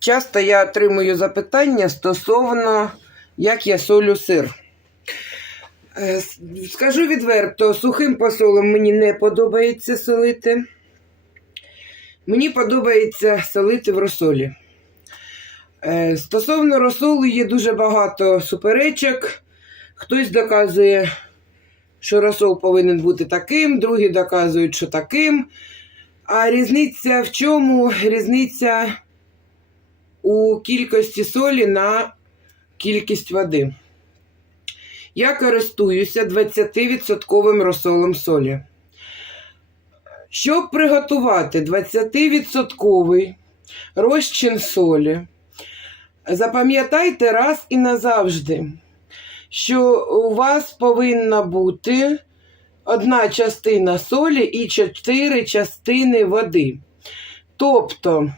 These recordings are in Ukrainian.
Часто я отримую запитання стосовно, як я солю сир. Е, Скажу відверто, сухим посолом мені не подобається солити. Мені подобається солити в розсолі. Е, Стосовно розсолу є дуже багато суперечок. Хтось доказує, що розсол повинен бути таким, другі доказують, що таким. А різниця в чому? Різниця у кількості солі на кількість води. Я користуюся 20% розсолом солі. Щоб приготувати 20% розчин солі, запам'ятайте раз і назавжди, що у вас повинна бути одна частина солі і чотири частини води. Тобто,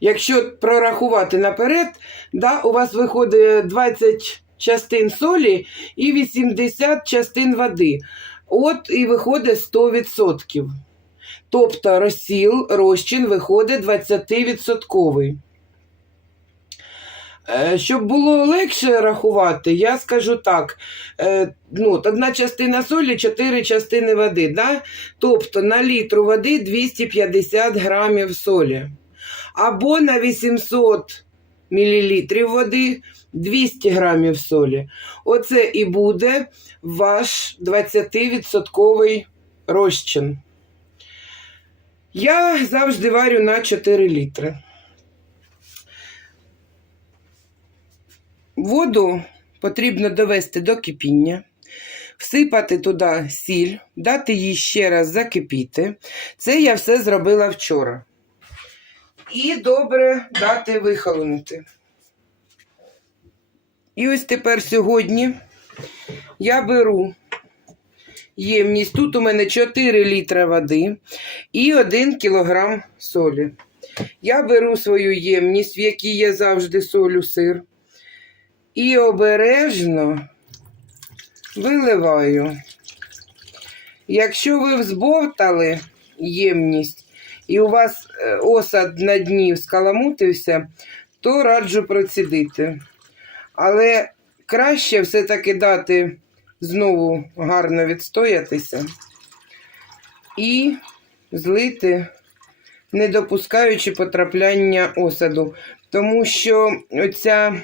якщо прорахувати наперед, да, у вас виходить 20 частин солі і 80 частин води. От і виходить 100%. Тобто розсіл, розчин виходить 20%. Е, Щоб було легше рахувати, я скажу так: е, ну, одна частина солі, 4 частини води. Да? Тобто на літру води 250 грамів солі. Або на 800 мл води 200 грамів солі. Оце і буде ваш 20% розчин. Я завжди варю на 4 літри. Воду потрібно довести до кипіння, всипати туди сіль, дати їй ще раз закипіти. Це я все зробила вчора. І добре дати вихолонути. І ось тепер сьогодні я беру ємність. Тут у мене 4 літри води і 1 кілограм солі. Я беру свою ємність, в якій я завжди солю сир. І обережно виливаю. Якщо ви взбовтали ємність і у вас е, осад на дні скаламутився, то раджу процідити. Але краще все-таки дати знову гарно відстоятися і злити, не допускаючи потрапляння осаду. Тому що оця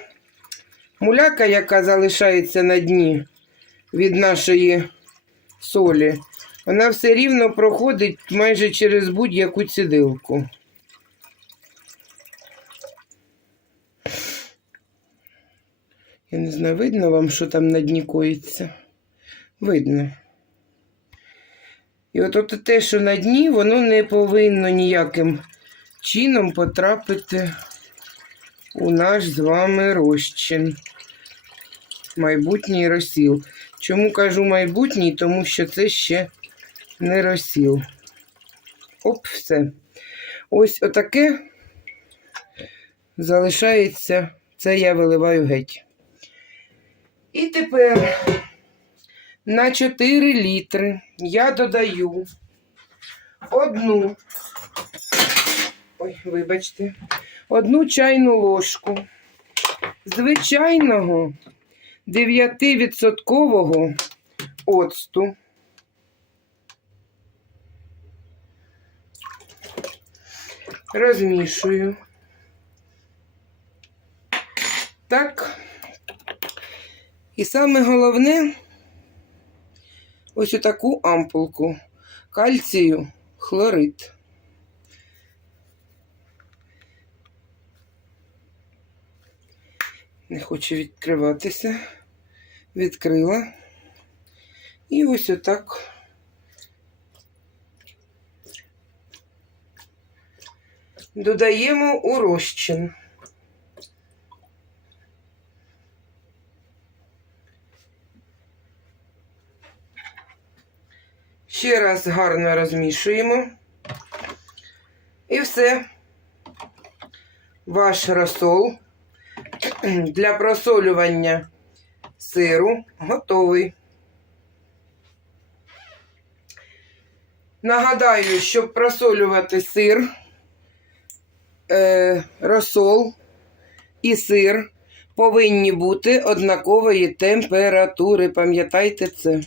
муляка, яка залишається на дні від нашої солі, вона все рівно проходить майже через будь-яку цідилку. Я не знаю, видно вам, що там на дні коїться? Видно. І от, от те, що на дні, воно не повинно ніяким чином потрапити у наш з вами розчин. Майбутній розсіл. Чому кажу майбутній? Тому що це ще не розсіл. Оп, все. Ось отаке залишається. Це я виливаю геть. І тепер на 4 літри я додаю одну, ой, вибачте, одну чайну ложку звичайного 9% оцту. Розмішую. Так. І саме головне ось таку ампулку кальцію хлорид. Не хоче відкриватися. Відкрила. І ось отак. Додаємо у розчин. Ще раз гарно розмішуємо. І все. Ваш розсол для просолювання сиру готовий. Нагадаю, щоб просолювати сир, е, розсол і сир повинні бути однакової температури. Пам'ятайте це.